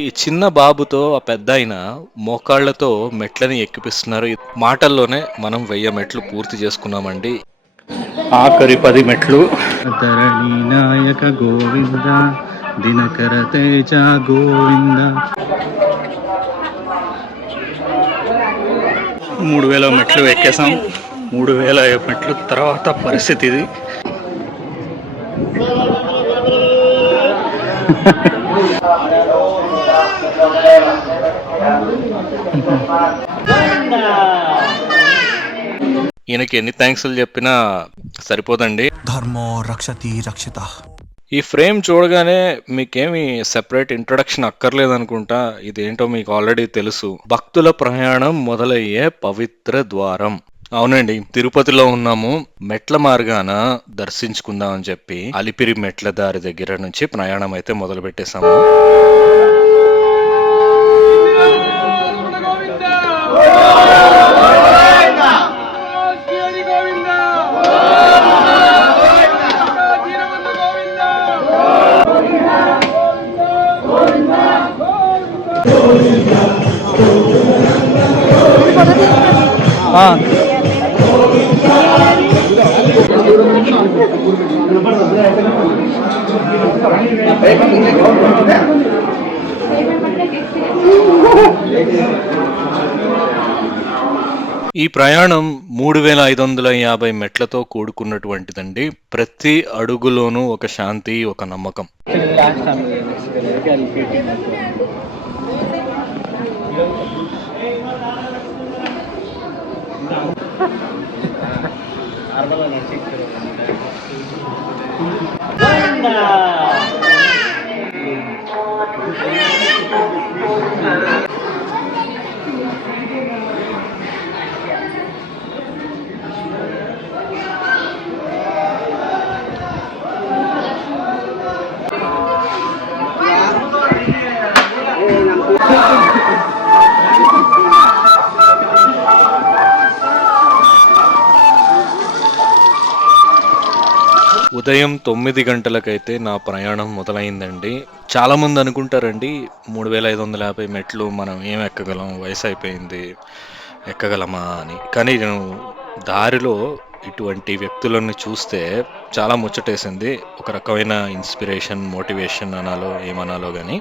ఈ చిన్న బాబుతో ఆ పెద్దాయన మోకాళ్ళతో మెట్లని ఎక్కిపిస్తున్నారు. మాటల్లోనే మనం 1000 మెట్లు పూర్తి చేసుకున్నామండి. ఆఖరి 10 మెట్లు. ధరణి నాయక గోవింద దినకర తేజ గోవింద. 3000 మెట్లు ఎక్కేసాం. 3000 మెట్లు తర్వాత పరిస్థితి ఇది. ఈయనకి ఎన్ని థ్యాంక్స్లు చెప్పినా సరిపోదండి. ధర్మో రక్షతి రక్షిత. ఈ ఫ్రేమ్ చూడగానే మీకేమి సెపరేట్ ఇంట్రొడక్షన్ అక్కర్లేదనుకుంటా. ఇదేంటో మీకు ఆల్రెడీ తెలుసు. భక్తుల ప్రయాణం మొదలయ్యే పవిత్ర ద్వారం. అవునండి, తిరుపతిలో ఉన్నాము. మెట్ల మార్గాన దర్శించుకుందాం అని చెప్పి అలిపిరి మెట్ల దారి దగ్గర నుంచి ప్రయాణం అయితే మొదలు పెట్టేశాము. ఈ ప్రయాణం 3550 మెట్లతో కూడుకున్నటువంటిదండి. ప్రతి అడుగులోనూ ఒక శాంతి, ఒక నమ్మకం. ఉదయం 9 గంటలకైతే నా ప్రయాణం మొదలైందండి. చాలా మంది అనుకుంటారండి 3550 మెట్లు మనం ఏం ఎక్కగలం, వయసు అయిపోయింది, ఎక్కగలమా అని. కానీ నేను దారిలో ఇటువంటి వ్యక్తులను చూస్తే చాలా ముచ్చటేసింది. ఒక రకమైన ఇన్స్పిరేషన్, మోటివేషన్ అనాలో ఏమనాలో కానీ.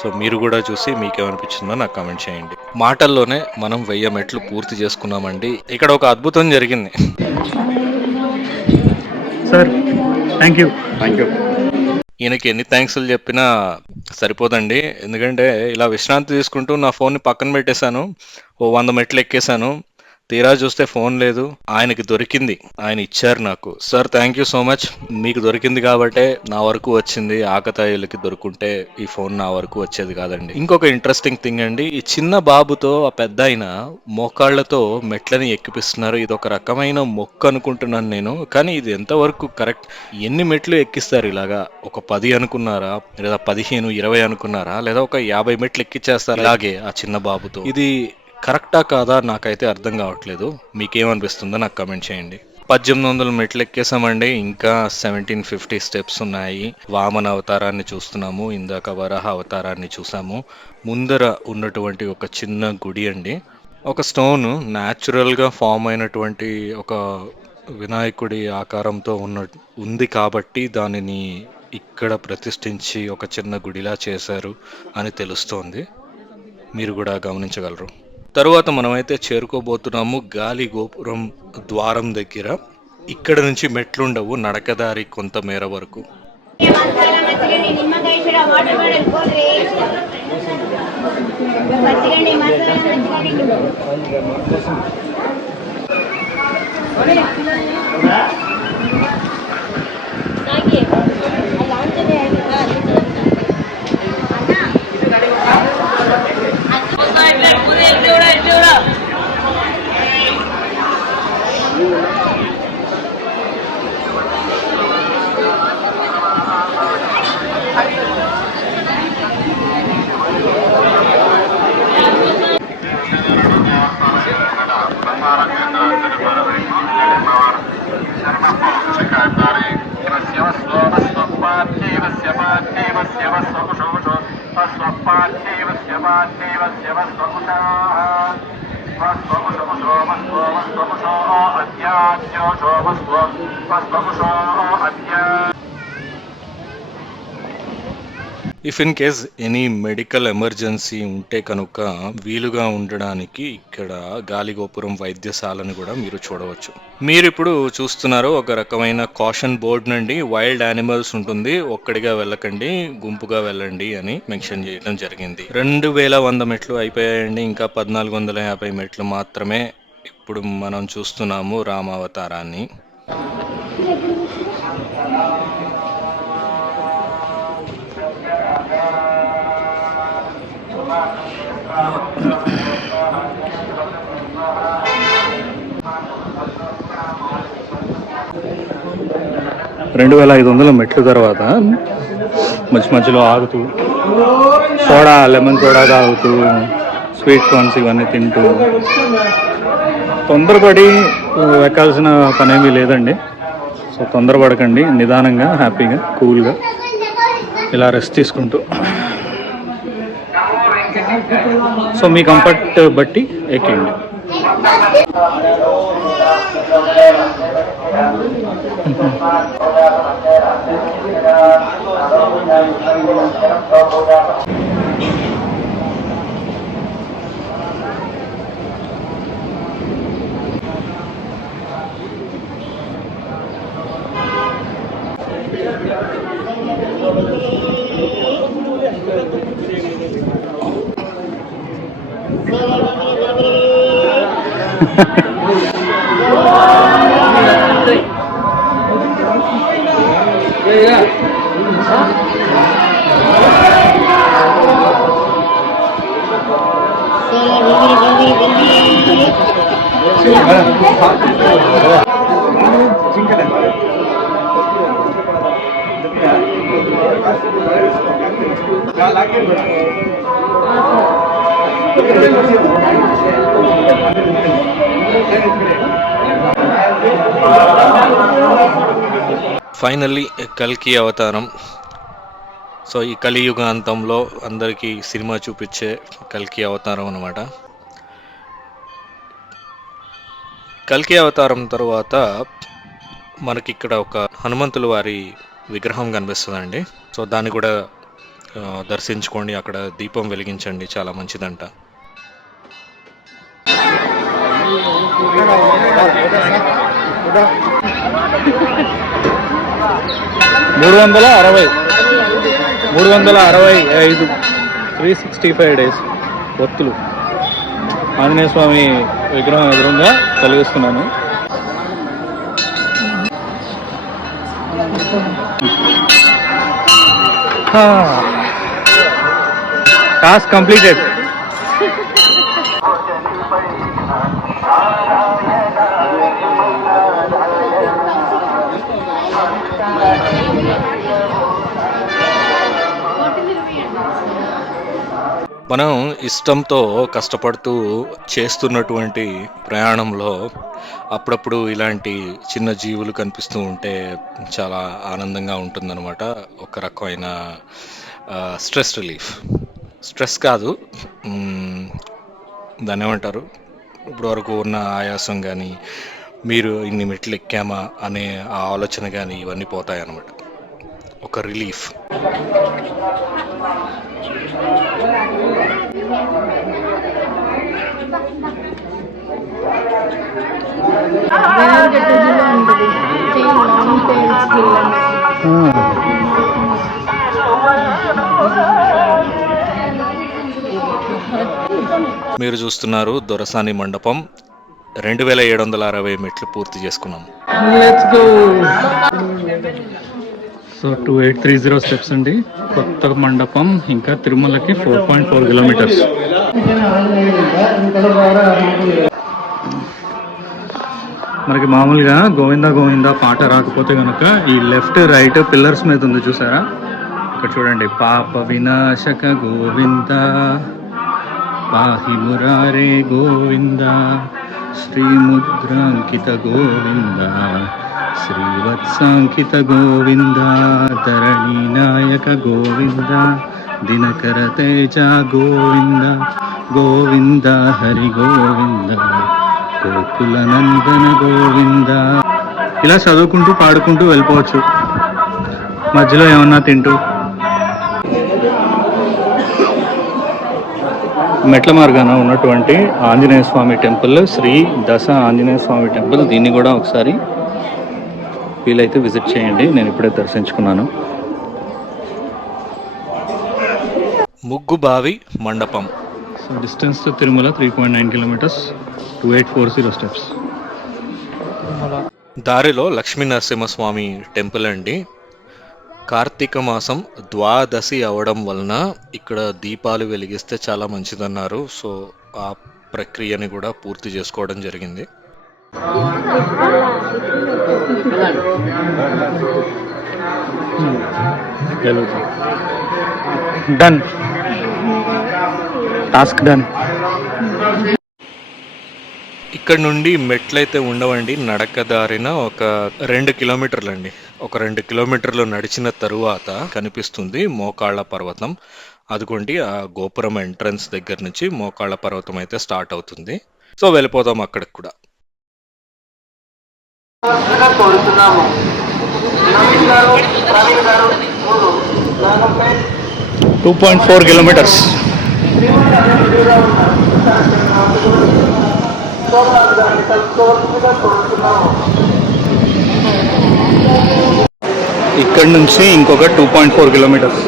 సో మీరు కూడా చూసి మీకేమనిపించిందో నాకు కామెంట్ చేయండి. మాటల్లోనే మనం 1000 మెట్లు పూర్తి చేసుకున్నామండి. ఇక్కడ ఒక అద్భుతం జరిగింది. Sir thank you. ఈయనకి ఎన్ని థ్యాంక్స్లు చెప్పినా సరిపోదండి. ఎందుకంటే ఇలా విశ్రాంతి తీసుకుంటూ నా ఫోన్ని పక్కన పెట్టేశాను. 100 మెట్లు ఎక్కేశాను. తీరా చూస్తే ఫోన్ లేదు. ఆయనకి దొరికింది, ఆయన ఇచ్చారు నాకు. Sir thank you so much. మీకు దొరికింది కాబట్టే నా వరకు వచ్చింది. ఆకతాయిలకి దొరుకుంటే ఈ ఫోన్ నా వరకు వచ్చేది కాదండి. ఇంకొక ఇంట్రెస్టింగ్ థింగ్ అండి, ఈ చిన్న బాబుతో ఆ పెద్దాయన మోకాళ్లతో మెట్లని ఎక్కిపిస్తున్నారు. ఇది ఒక రకమైన మొక్కు అనుకుంటున్నాను నేను. కానీ ఇది ఎంతవరకు కరెక్ట్? ఎన్ని మెట్లు ఎక్కిస్తారు ఇలాగా? ఒక 10 అనుకున్నారా, లేదా 15, 20 అనుకున్నారా, లేదా ఒక 50 మెట్లు ఎక్కిచ్చేస్తారు ఇలాగే ఆ చిన్న బాబుతో? ఇది కరెక్టా కాదా నాకైతే అర్థం కావట్లేదు. మీకేమనిపిస్తుందో నాకు కమెంట్ చేయండి. 1800 మెట్లు ఎక్కేసామండి. ఇంకా 1750 స్టెప్స్ ఉన్నాయి. వామన అవతారాన్ని చూస్తున్నాము, ఇందాక వరాహ అవతారాన్ని చూసాము. ముందర ఉన్నటువంటి ఒక చిన్న గుడి అండి. ఒక స్టోన్ న్యాచురల్గా ఫామ్ అయినటువంటి ఒక వినాయకుడి ఆకారంతో ఉంది కాబట్టి దానిని ఇక్కడ ప్రతిష్ఠించి ఒక చిన్న గుడిలా చేశారు అని తెలుస్తోంది. మీరు కూడా గమనించగలరు. తరువాత మనమైతే చేరుకోబోతున్నాము గాలి గోపురం ద్వారం దగ్గర. ఇక్కడ నుంచి మెట్లుండవు, నడకదారి కొంత మేర వరకు. If in case any medical emergency ఉంటే కనుక వీలుగా ఉండడానికి ఇక్కడ గాలిగోపురం వైద్యశాలను కూడా మీరు చూడవచ్చు. మీరు ఇప్పుడు చూస్తున్నారు ఒక రకమైన కాషన్ బోర్డ్ నుండి వైల్డ్ యానిమల్స్ ఉంటుంది, ఒక్కడిగా వెళ్ళకండి, గుంపుగా వెళ్ళండి అని మెన్షన్ చేయడం జరిగింది. 2100 మెట్లు అయిపోయాయండి, ఇంకా 1450 మెట్లు మాత్రమే. ఇప్పుడు మనం చూస్తున్నాము రామావతారాన్ని. రెండు 2500 మెట్ల తర్వాత మధ్యలో ఆగుతూ సోడా, లెమన్ సోడా తాగుతూ, స్వీట్ కార్న్స్ ఇవన్నీ తింటూ, తొందరపడి ఎక్కాల్సిన పనేమీ లేదండి. సో తొందరపడకండి, నిదానంగా హ్యాపీగా కూల్గా ఇలా రెస్ట్ తీసుకుంటూ, సో మీ కంఫర్ట్ బట్టి ఎక్కండి. ఫైనల్లీ కల్కి అవతారం. సో ఈ కలియుగాంతంలో అందరికీ సినిమా చూపించే కల్కి అవతారం అన్నమాట. కల్కి అవతారం తర్వాత మనకి ఇక్కడ ఒక హనుమంతుల వారి విగ్రహం కనిపిస్తుందండి. సో దాన్ని కూడా దర్శించుకోండి, అక్కడ దీపం వెలిగించండి, చాలా మంచిదంట. మూడు 365 365 డేస్ భక్తులు ఆంజనేయ స్వామి విగ్రహం ఎదురుగా కలిగిస్తున్నాను. Task completed. మనం ఇష్టంతో కష్టపడుతూ చేస్తున్నటువంటి ప్రయాణంలో అప్పుడప్పుడు ఇలాంటి చిన్న జీవులు కనిపిస్తూ ఉంటే చాలా ఆనందంగా ఉంటుందన్నమాట. ఒక రకమైన స్ట్రెస్ రిలీఫ్. స్ట్రెస్ కాదు, దాన్ని ఏమంటారు, ఇప్పుడు వరకు ఉన్న ఆయాసం కానీ, మీరు ఇన్ని మెట్లు ఎక్కామా అనే ఆ ఆలోచన కానీ ఇవన్నీ పోతాయి అన్నమాట. ఒక రిలీఫ్. మీరు చూస్తున్నారు దొరసాని మండపం. 2760 మెట్లు పూర్తి చేసుకున్నాం. సో 2830 స్టెప్స్ అండి. కొత్త మండపం ఇంకా తిరుమలకి 4.4 కిలోమీటర్స్. మనకి మామూలుగా గోవిందా గోవిందా పాట రాకపోతే కనుక ఈ లెఫ్ట్ రైట్ పిల్లర్స్ మీద ఉంది చూసారా, ఇక్కడ చూడండి. పాప వినాశక గోవింద పాహి మురారే గోవింద శ్రీముద్రాంకిత గోవింద శ్రీవత్సాంకిత గోవింద ధరణి నాయక గోవింద దినకర తేజ గోవింద గోవింద హరి గోవింద గోకుల నందన గోవింద. ఇలా చదువుకుంటూ పాడుకుంటూ వెళ్ళిపోవచ్చు, మధ్యలో ఏమన్నా తింటూ. మెట్ల మార్గాన ఉన్నటువంటి ఆంజనేయ స్వామి టెంపుల్, శ్రీ దశ ఆంజనేయ స్వామి టెంపుల్. దీన్ని కూడా ఒకసారి వీలైతే విజిట్ చేయండి, నేను ఇప్పుడే దర్శించుకున్నాను. ముగ్గుబావి మండపం. So distance to Tirumala 3.9 kilometres, 2840 steps. దారిలో లక్ష్మీ నరసింహస్వామి టెంపుల్ అండి. కార్తీక మాసం ద్వాదశి అవడం వలన ఇక్కడ దీపాలు వెలిగిస్తే చాలా మంచిదన్నారు. సో ఆ ప్రక్రియని కూడా పూర్తి చేసుకోవడం జరిగింది. Done, task done. ఇక్కడ నుండి మెట్లయితే ఉండవండి, నడక దారిన ఒక 2 కిలోమీటర్లు అండి. ఒక 2 కిలోమీటర్లు నడిచిన తరువాత కనిపిస్తుంది మోకాళ్ళ పర్వతం. అదిగోండి ఆ గోపురం ఎంట్రన్స్ దగ్గర నుంచి మోకాళ్ళ పర్వతం అయితే స్టార్ట్ అవుతుంది. సో వెళ్ళిపోదాం అక్కడికి కూడా. 2.4 కిలోమీటర్స్. ఇక్కడ నుంచి ఇంకొక 2.4 కిలోమీటర్స్.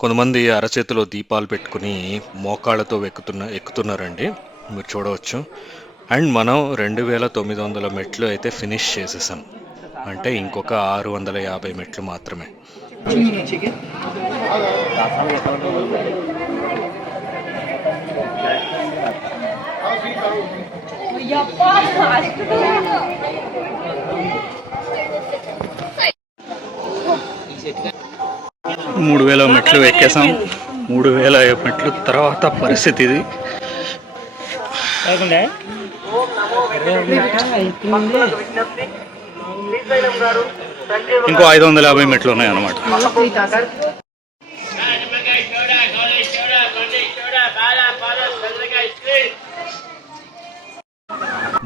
కొంతమంది అరచేతిలో దీపాలు పెట్టుకుని మోకాళ్ళతో ఎక్కుతున్నారండి, మీరు చూడవచ్చు. అండ్ మనం 2900 మెట్లు అయితే ఫినిష్ చేసేసాం, అంటే ఇంకొక 650 మెట్లు మాత్రమే. మూడు 3000 మెట్లు ఎక్కేసాం. 3000 మెట్లు తర్వాత పరిస్థితి ఇది. ఇంకో 550 మెట్లు ఉన్నాయన్నమాట.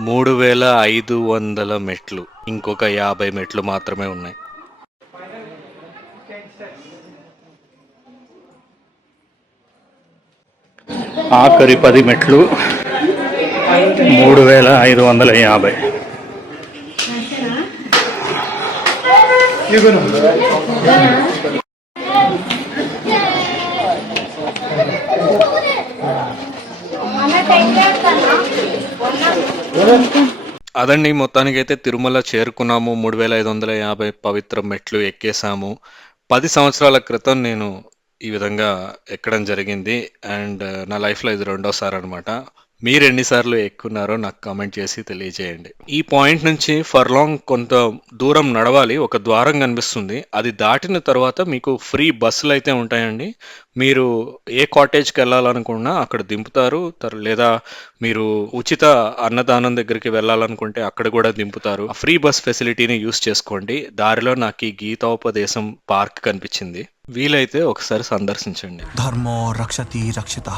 మూడు 3500 మెట్లు, ఇంకొక 50 మెట్లు మాత్రమే ఉన్నాయి. ఆఖరి 10 మెట్లు, 3550. అదండి, మొత్తానికైతే తిరుమల చేరుకున్నాము. 3550 పవిత్ర మెట్లు ఎక్కేసాము. 10 సంవత్సరాల క్రితం నేను ఈ విధంగా ఎక్కడం జరిగింది. అండ్ నా లైఫ్లో ఇది 2వ సారి అనమాట. మీరు ఎన్నిసార్లు ఎక్కున్నారో నాకు కామెంట్ చేసి తెలియజేయండి. ఈ పాయింట్ నుంచి ఫర్లాంగ్ కొంత దూరం నడవాలి, ఒక ద్వారం కనిపిస్తుంది. అది దాటిన తర్వాత మీకు ఫ్రీ బస్సులు అయితే ఉంటాయండి. మీరు ఏ కాటేజ్కి వెళ్ళాలనుకున్నా అక్కడ దింపుతారు, లేదా మీరు ఉచిత అన్నదానం దగ్గరికి వెళ్ళాలనుకుంటే అక్కడ కూడా దింపుతారు. ఆ ఫ్రీ బస్ ఫెసిలిటీని యూస్ చేసుకోండి. దారిలో నాకు ఈ గీతోపదేశం పార్క్ కనిపించింది, వీలైతే ఒకసారి సందర్శించండి. ధర్మో రక్షతి రక్షిత.